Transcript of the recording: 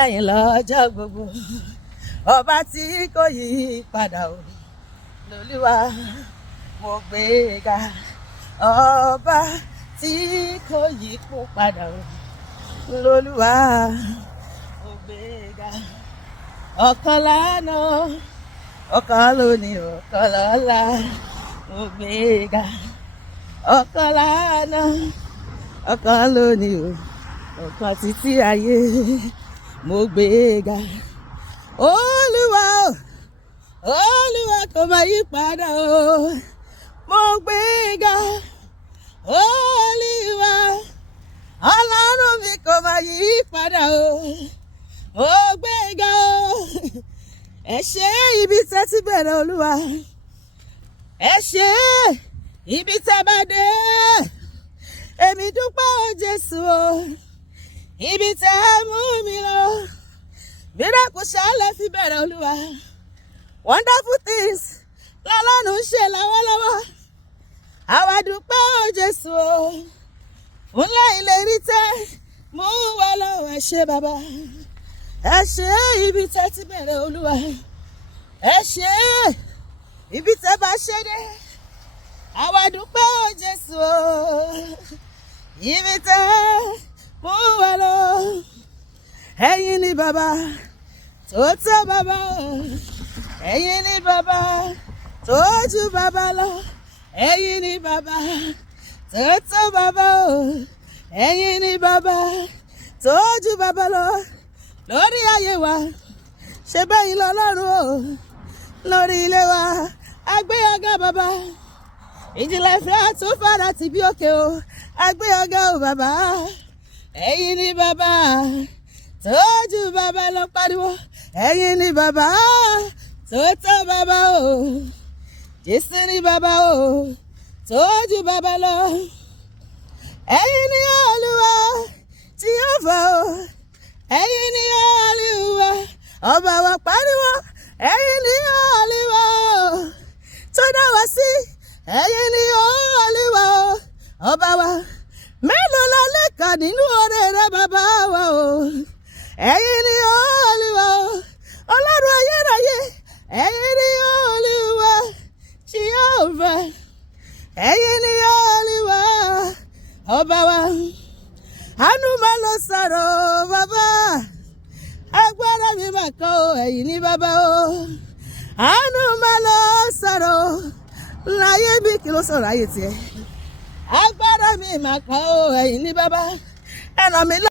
ẹ̀yin lọ́jọ́ gbogbo. Ọba tí kò yí padà o, lolúwa mo gbé ga. Ọba tí kò yí padà o, lolúwa mo gbé ga. Ọ̀kan lánàá, ọ̀kan lónìí, ọ̀kan lọ́la, mo gbé ga. Ọ̀kan lánàá, ọ̀kan lónìí, ọ̀kan títí ayé, mo gbé ga. Olúwa o, Olúwa kò máa yí padà o, mo gbé ga. Olúwa, Ọlọ́run mi kò máa yí padà o, mo gbé ga o. Ẹ ṣé ibi tẹ́ ti bẹ̀rẹ̀ Olúwa, ẹ ṣé ibi tẹ́ bá dé. Èmi dúpẹ́ o Jésù o, ibi tẹ́ mú mi lọ. Miracle ṣálẹ̀ fi bẹ̀rẹ̀ Olúwa. Wonderful things lọ́lọ́run ń ṣe lọ́wọ́lọ́wọ́. Àwa dúpẹ́ o Jésù o, ńlá ìlérí tẹ́ mú wa lọ́wọ́. Ẹ ṣé bàbá, ẹ ṣé ibi tẹ́ ti bẹ̀rẹ̀ Olúwa. Ẹ ṣé ibi tẹ́ bá ṣe dé. Àwa dúpẹ́ o Jésù o, ibi tẹ́ mú wa lọ. Ẹ̀yin ni bàbá tó tó bàbá o, ẹ̀yin ni bàbá tó jù bàbá lọ. Ẹ̀yin ni bàbá tó tó bàbá o, ẹ̀yin ni bàbá tó jù bàbá lọ. Lórí ayé wa, ṣe bẹ́yìn lọ́lọ́run o, lórí ilé wa, a gbé ọ̀gá bàbá. Ìjìnlẹ̀ ìfẹ́ àtúnfàdà ti bí òkè o, a gbé ọ̀gá o bàbá. Ẹ̀yin ni bàbá tó jù bàbá lọ, pariwo. Ẹ̀yin ni bàbá tó tó bàbá o, Jésù ni bàbá o tó jù bàbá lọ. Ẹ̀yin ni Olúwa tí ó fọ́ o, ẹ̀yin ni Olúwa ọba wa, pariwo. Ẹ̀yin ni Olúwa tó dá wa sí, ẹ̀yin ni Olúwa ọba wa. Mélòó la lè kà nínú oore rẹ bàbá wa o. Ẹ̀yin ni Olúwa Ọlọ́run ayérayé, ẹ̀yin ni Olúwa Jèhófà, ẹ̀yin ni Olúwa ọba wa. Àánú máa lọ sọ̀rọ̀ bàbá, agbára mi máa kọ́ o, ẹ̀yin ni bàbá o. Àánú máa lọ sọ̀rọ̀ láyé bí kí ló sọ̀rọ̀ ayé tiẹ̀. Agbára mi máa kọ́ o, ẹ̀yin ni bàbá. Ẹ ràn mí lọ́wọ́.